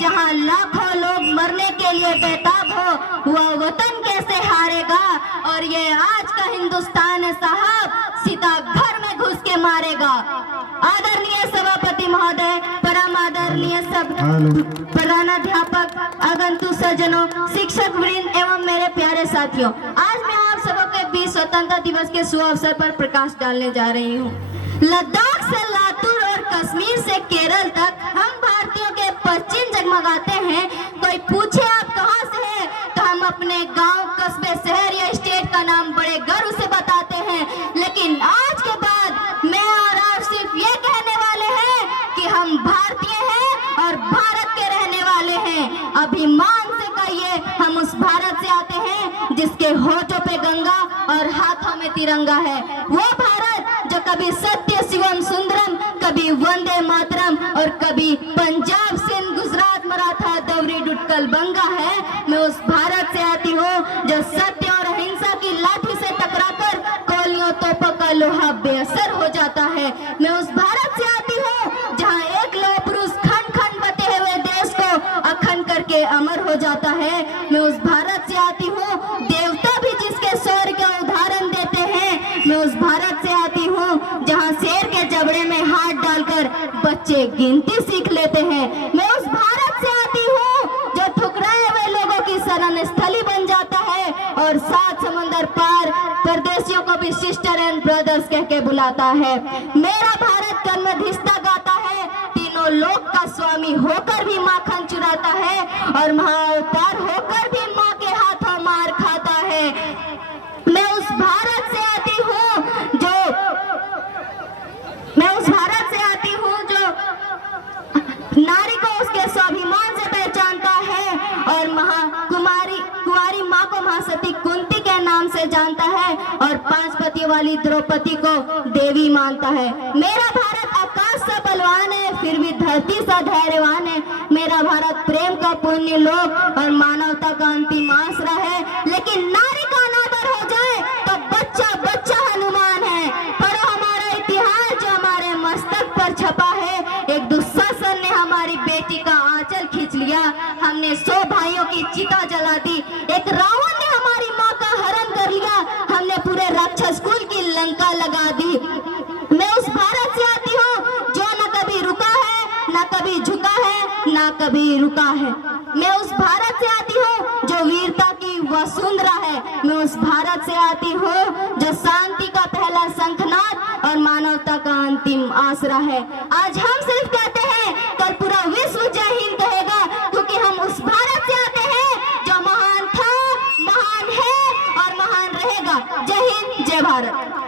जहां लाखों लोग मरने के लिए बेताब हो, वह वतन कैसे हारेगा। और ये आज का हिंदुस्तान है साहब, सीता घर में घुस के मारेगा। आदरणीय सभापति महोदय, परम आदरणीय सब प्रधानाध्यापक, आगंतुक सज्जनों, शिक्षक वृंद एवं मेरे प्यारे साथियों, आज मैं आप सबके बीच स्वतंत्रता दिवस के शुभ अवसर पर प्रकाश डालने जा रही हूँ। लद्दाख से लातूर और कश्मीर से केरल तक हम भारतीयों के पश्चिम जगमगाते हैं। कोई पूछे आप कहाँ से हैं, तो हम अपने गांव, कस्बे, शहर या स्टेट का नाम बड़े गर्व से बताते हैं। लेकिन आज के बाद मैं और आप सिर्फ ये कहने वाले हैं कि हम भारतीय हैं और भारत के रहने वाले हैं। अभिमान से कहिए, हम उस भारत से आते हैं जिसके होठों पे गंगा और हाथों में तिरंगा है। वो भारत जो कभी सत्य शिवम सुंदरम, कभी वंदे मातरम और कभी पंजाब, सिंध, गुजरात, मराठा, दौरी, डुटकल, बंगा है। मैं उस भारत से आती हूँ जो सत्य और अहिंसा की लाठी से टकराकर गोलियों, तोपों का लोहा बेअसर हो जाता है। मैं उस भारत से आती हूँ जहाँ एक लौह पुरुष खंड खंड बटे हुए देश को अखंड करके अमर हो जाता है। मैं उस भारत से आती हूँ देवता भी जिसके शौर्य का उदाहरण देते हैं। मैं उस भारत से आती हूँ जहाँ शेर के जबड़े में हाथ डालकर बच्चे गिनती सीख लेते हैं। मैं उस भारत से आती हूँ जो ठुकराए हुए लोगों की शरण स्थली बन जाता है और सात समंदर पार परदेशियों को भी सिस्टर एंड ब्रदर्स कह के बुलाता है। मेरा भारत कर्मधिष्ठा गाता है, तीनों लोक का स्वामी होकर भी माखन चुराता है और महाअवतार होकर भी माँ के हाथों मार खाता है। मैं उस भारत से आती हूँ जो नारी को उसके स्वाभिमान से पहचानता है और कुंवारी माँ को महासती कुंती के नाम से जानता है और 5 पति वाली द्रौपदी को देवी मानता है। मेरा भारत आकाश सा बलवान है, फिर भी धरती सा धैर्यवान है। मेरा भारत प्रेम का पुण्य लोक और मानवता का अंतिम आसरा है। लेकिन नारी का अनादर हो जाए तो बच्चा बच्चा हनुमान है। पढ़ो हमारा इतिहास जो हमारे मस्तक पर छपा है। एक दुशासन ने हमारी बेटी का आंचल खींच लिया, हमने 100 भाइयों की चिता जला दी। एक रावण ने हमारी माँ का हरण कर लिया, हमने पूरे राक्षस कुल की लंका लगा दी। मैं उस भारत से आती हूँ जो न कभी रुका है, न कभी झुका है, न कभी रुका है। मैं उस भारत से आती हूँ जो वीरता की वसुंधरा है। मैं उस भारत से आती हूँ जो शांति का पहला शंखनाद और मानवता का अंतिम आसरा है। आज हम सिर्फ कहते हैं, कल पूरा विश्व जय हिंद कहेगा, क्योंकि हम उस भारत से आते हैं जो महान था, महान है और महान रहेगा। जय हिंद, जय भारत।